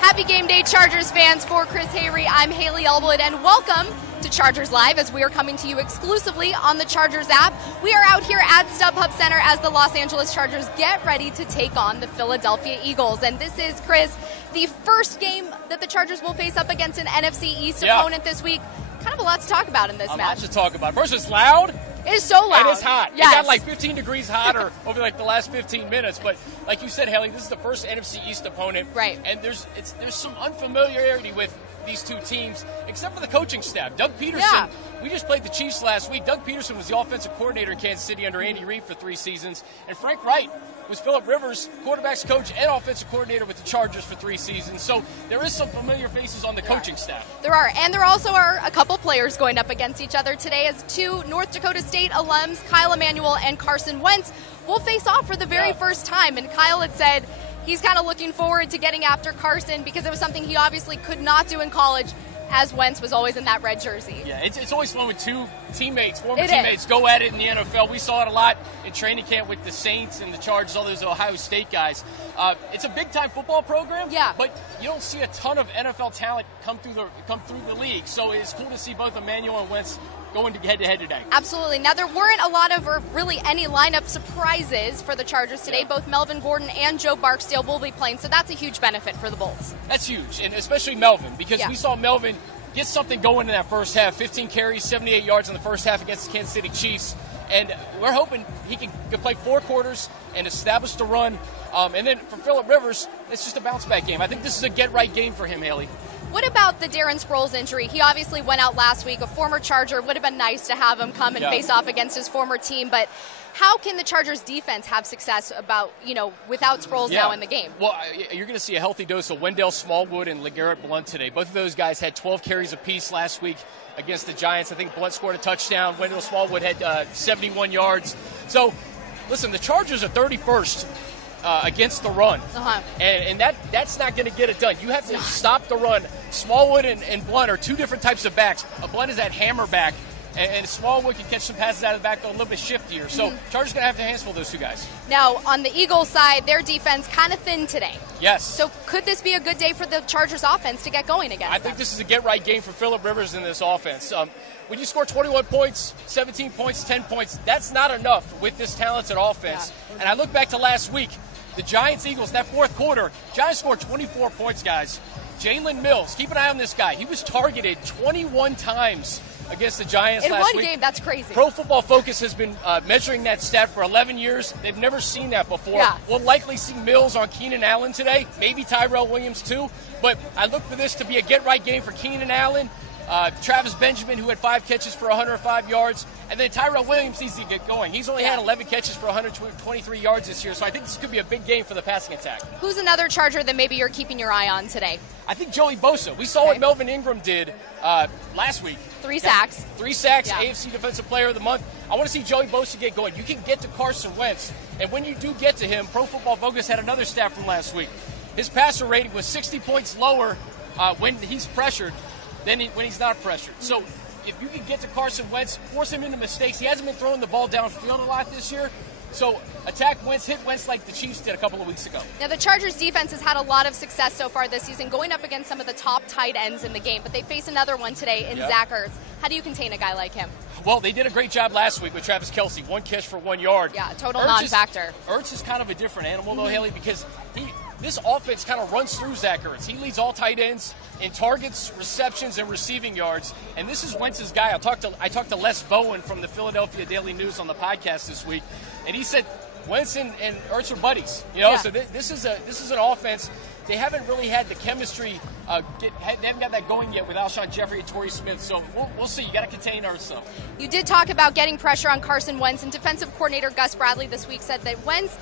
Happy game day, Chargers fans. For Chris Hayre, I'm Haley Elwood, and welcome to Chargers Live as we are coming to you exclusively on the Chargers app. We are out here at StubHub Center as the Los Angeles Chargers get ready to take on the Philadelphia Eagles. And this is, Chris, the first game that the Chargers will face up against an NFC East opponent this week. Kind of a lot to talk about in this match. A lot to talk about. First, it's loud. It is so loud. And it's hot. Yes. It got like 15 degrees hotter over like the last 15 minutes. But like you said, Haley, this is the first NFC East opponent. Right. And there's some unfamiliarity with these two teams, except for the coaching staff. Doug Peterson, we just played the Chiefs last week. Doug Peterson was the offensive coordinator in Kansas City under Andy Reid for 3 seasons. And Frank Wright was Phillip Rivers, quarterbacks coach and offensive coordinator with the Chargers for 3 seasons. So there is some familiar faces on the coaching staff. There are. And there also are a couple players going up against each other today as 2 North Dakota State alums, Kyle Emanuel and Carson Wentz, will face off for the very first time. And Kyle had said he's kind of looking forward to getting after Carson because it was something he obviously could not do in college, as Wentz was always in that red jersey. Yeah, it's always fun when 2 teammates, former teammates, go at it in the NFL. We saw it a lot in training camp with the Saints and the Chargers, all those Ohio State guys. It's a big-time football program, but you don't see a ton of NFL talent come through the league. So it's cool to see both Emanuel and Wentz going head-to-head today. Absolutely. Now, there weren't a lot of, or really any lineup surprises for the Chargers today. Both Melvin Gordon and Joe Barksdale will be playing, so that's a huge benefit for the Bolts. That's huge, and especially Melvin, because we saw Melvin get something going in that first half. 15 carries, 78 yards in the first half against the Kansas City Chiefs. And we're hoping he can play 4 quarters and establish the run. And then for Phillip Rivers, it's just a bounce-back game. I think this is a get-right game for him, Haley. What about the Darren Sproles injury? He obviously went out last week, a former Charger. Would have been nice to have him come and face off against his former team. But how can the Chargers defense have success without Sproles now in the game? Well, you're going to see a healthy dose of Wendell Smallwood and LeGarrette Blount today. Both of those guys had 12 carries apiece last week against the Giants. I think Blount scored a touchdown. Wendell Smallwood had 71 yards. So, listen, the Chargers are 31st against the run. And that's not going to get it done. You have to stop the run. Smallwood and Blount are 2 different types of backs. Blount is that hammer back. And Smallwood can catch some passes out of the backfield a little bit shiftier. So Chargers going to have to hands full those 2 guys. Now, on the Eagles side, their defense kind of thin today. Yes. So could this be a good day for the Chargers offense to get going against I think this is a get-right game for Phillip Rivers in this offense. When you score 21 points, 17 points, 10 points, that's not enough with this talented offense. And I look back to last week, the Giants-Eagles, that 4th quarter, Giants scored 24 points, guys. Jalen Mills, keep an eye on this guy. He was targeted 21 times against the Giants last week. In one game, that's crazy. Pro Football Focus has been measuring that stat for 11 years. They've never seen that before. We'll likely see Mills on Keenan Allen today, maybe Tyrell Williams too. But I look for this to be a get-right game for Keenan Allen, Travis Benjamin, who had 5 catches for 105 yards, and then Tyrell Williams needs to get going. He's only had 11 catches for 123 yards this year, so I think this could be a big game for the passing attack. Who's another Charger that maybe you're keeping your eye on today? I think Joey Bosa. We saw what Melvin Ingram did last week. 3 sacks. 3 sacks, AFC Defensive Player of the Month. I want to see Joey Bosa get going. You can get to Carson Wentz, and when you do get to him, Pro Football Focus had another stat from last week. His passer rating was 60 points lower when he's pressured than when he's not pressured. So if you can get to Carson Wentz, force him into mistakes. He hasn't been throwing the ball downfield a lot this year. So attack Wentz, hit Wentz like the Chiefs did a couple of weeks ago. Now, the Chargers defense has had a lot of success so far this season, going up against some of the top tight ends in the game, but they face another one today in Zach Ertz. How do you contain a guy like him? Well, they did a great job last week with Travis Kelce. 1 catch for 1 yard. Yeah, total non-factor. Ertz is kind of a different animal, though, Haley, because this offense kind of runs through Zach Ertz. He leads all tight ends in targets, receptions, and receiving yards. And this is Wentz's guy. I talked to Les Bowen from the Philadelphia Daily News on the podcast this week, and he said Wentz and Ertz are buddies. So this is an offense. They haven't really had the chemistry. They haven't got that going yet with Alshon Jeffrey and Torrey Smith. So we'll see. You got to contain Ertz, though. You did talk about getting pressure on Carson Wentz, and defensive coordinator Gus Bradley this week said that Wentz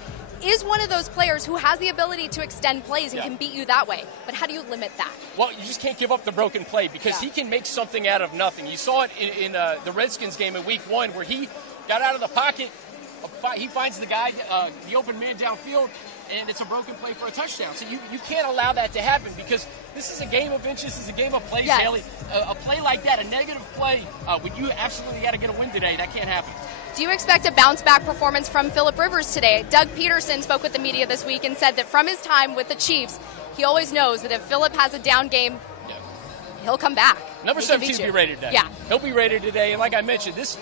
is one of those players who has the ability to extend plays and can beat you that way. But how do you limit that? Well, you just can't give up the broken play because he can make something out of nothing. You saw it in the Redskins game in Week 1 where he got out of the pocket. He finds the guy, the open man downfield, and it's a broken play for a touchdown. So you can't allow that to happen because this is a game of inches. This is a game of plays, Haley. A play like that, a negative play, when you absolutely got to get a win today, that can't happen. Do you expect a bounce-back performance from Philip Rivers today? Doug Peterson spoke with the media this week and said that from his time with the Chiefs, he always knows that if Philip has a down game, he'll come back. Number 17 will be rated today. Yeah. He'll be rated today. And like I mentioned, this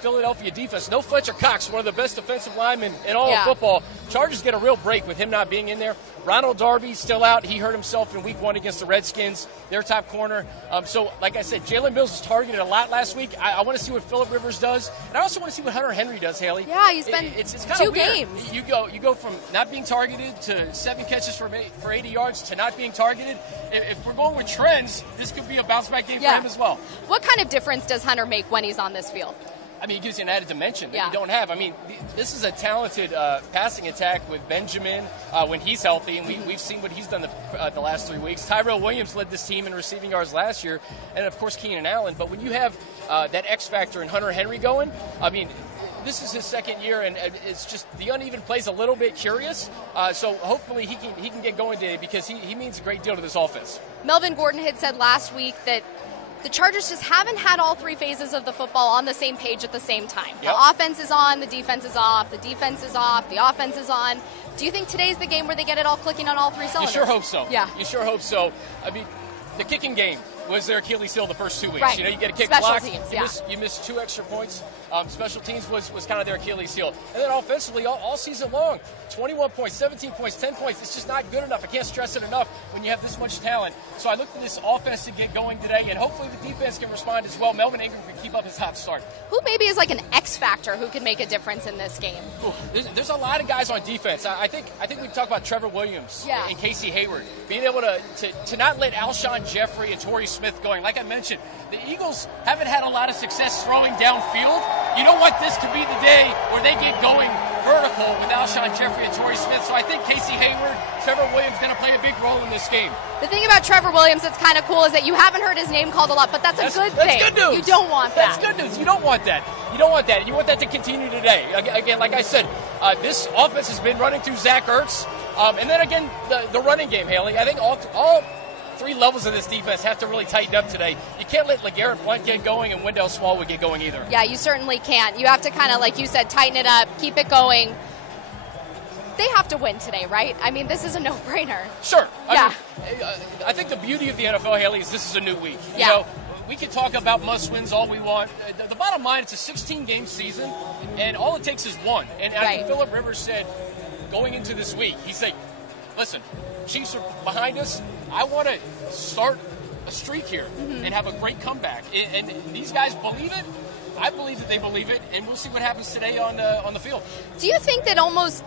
Philadelphia defense, no Fletcher Cox, one of the best defensive linemen in all of football. Chargers get a real break with him not being in there. Ronald Darby's still out. He hurt himself in week 1 against the Redskins, their top corner. So, like I said, Jalen Mills was targeted a lot last week. I want to see what Philip Rivers does. And I also want to see what Hunter Henry does, Haley. Yeah, he's been it's 2 weird. games. You go from not being targeted to 7 catches for 80 yards to not being targeted. If we're going with trends, this could be a bounce-back game for him as well. What kind of difference does Hunter make when he's on this field? I mean, it gives you an added dimension that you don't have. I mean, this is a talented passing attack with Benjamin when he's healthy, and we've seen what he's done the last 3 weeks. Tyrell Williams led this team in receiving yards last year, and, of course, Keenan Allen. But when you have that X factor in Hunter Henry going, I mean, this is his second year, and it's just the uneven play's a little bit curious. So hopefully he can get going today because he means a great deal to this offense. Melvin Gordon had said last week that the Chargers just haven't had all 3 phases of the football on the same page at the same time. Yep. The offense is on, the defense is off, the defense is off, the offense is on. Do you think today's the game where they get it all clicking on all 3 cylinders? You sure hope so. Yeah. You sure hope so. I mean, the kicking game was their Achilles heel the first 2 weeks. Right. You know, you get a kick Special block, teams, you miss 2 extra points. Special teams was kind of their Achilles heel. And then offensively, all season long, 21 points, 17 points, 10 points. It's just not good enough. I can't stress it enough when you have this much talent. So I look for this offense to get going today, and hopefully the defense can respond as well. Melvin Ingram can keep up his hot start. Who maybe is like an X factor who can make a difference in this game? There's a lot of guys on defense. I think we talk about Trevor Williams and Casey Hayward being able to not let Alshon Jeffrey and Torrey Smith going. Like I mentioned, the Eagles haven't had a lot of success throwing downfield. You don't want this to be the day where they get going vertical with Alshon Jeffrey and Torrey Smith. So I think Casey Hayward, Trevor Williams going to play a big role in this game. The thing about Trevor Williams that's kind of cool is that you haven't heard his name called a lot, but that's a good thing. That's good news. You don't want that. That's good news. You don't want that. You don't want that. You want that to continue today. Again, like I said, this offense has been running through Zach Ertz. And then again, the running game, Haley. I think all 3 levels of this defense have to really tighten up today. You can't let LeGarrette Blount get going and Wendell Smallwood get going either. Yeah, you certainly can't. You have to kind of, like you said, tighten it up, keep it going. They have to win today, right? I mean, this is a no-brainer. Sure. I think the beauty of the NFL, Haley, is this is a new week. You know, we can talk about must-wins all we want. The bottom line, it's a 16-game season, and all it takes is 1. And I think Philip Rivers said going into this week, he said, listen, Chiefs are behind us. I want to start a streak here and have a great comeback. And these guys believe it. I believe that they believe it, and we'll see what happens today on the field. Do you think that almost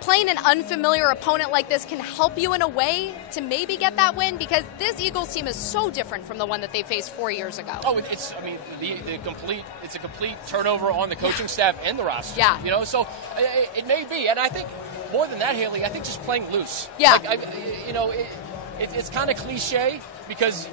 playing an unfamiliar opponent like this can help you in a way to maybe get that win? Because this Eagles team is so different from the one that they faced 4 years ago. Oh, it's a complete turnover on the coaching staff and the roster. Yeah. You know, so it may be, and I think more than that, Haley, I think just playing loose. Yeah. It's kind of cliche because,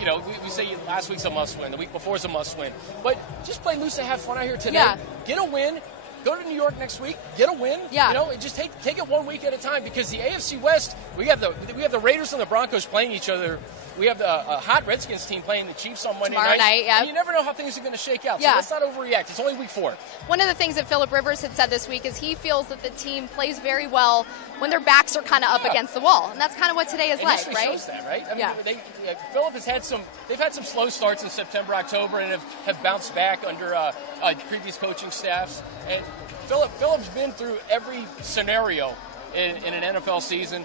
you know, we say last week's a must-win, the week before is a must-win. But just play loose and have fun out here today. Yeah. Get a win. Go to New York next week. Get a win. Yeah. You know, and just take it 1 week at a time because the AFC West, we have the Raiders and the Broncos playing each other. We have the hot Redskins team playing the Chiefs on Monday tomorrow night. Yeah. And you never know how things are going to shake out. So let's not overreact. It's only week 4. One of the things that Philip Rivers had said this week is he feels that the team plays very well when their backs are kind of up against the wall, and that's kind of what today is like, right? Shows that, right? I mean, Philip has had they've had some slow starts in September, October, and have bounced back under previous coaching staffs. And Philip's been through every scenario in an NFL season.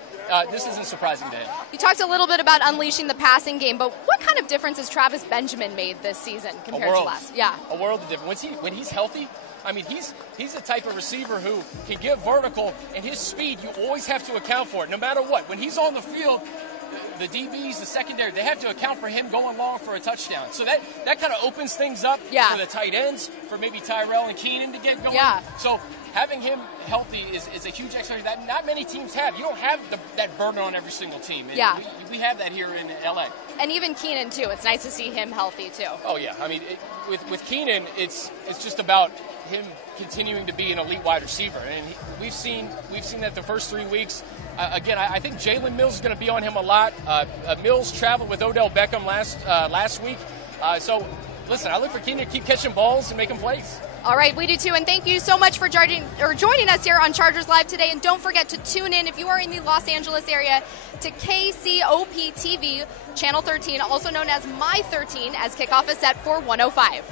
This isn't surprising to him. You talked a little bit about unleashing the passing game, but what kind of difference has Travis Benjamin made this season compared to last? Yeah, a world of difference. When he's healthy, I mean, he's the type of receiver who can get vertical, and his speed, you always have to account for it, no matter what. When he's on the field, the DBs, the secondary, they have to account for him going long for a touchdown. So that kind of opens things up for the tight ends, for maybe Tyrell and Keenan to get going. Yeah. So having him healthy is a huge extra that not many teams have. You don't have that burden on every single team. Yeah. We have that here in L.A. And even Keenan, too. It's nice to see him healthy, too. Oh, yeah. I mean, with Keenan, it's just about him continuing to be an elite wide receiver. And we've seen that the first 3 weeks. Again, I think Jalen Mills is going to be on him a lot. Mills traveled with Odell Beckham last week. So, listen, I look for Keenan to keep catching balls and making plays. All right, we do too, and thank you so much for joining us here on Chargers Live today. And don't forget to tune in if you are in the Los Angeles area to KCOP TV, Channel 13, also known as My 13, as kickoff is set for 1:05.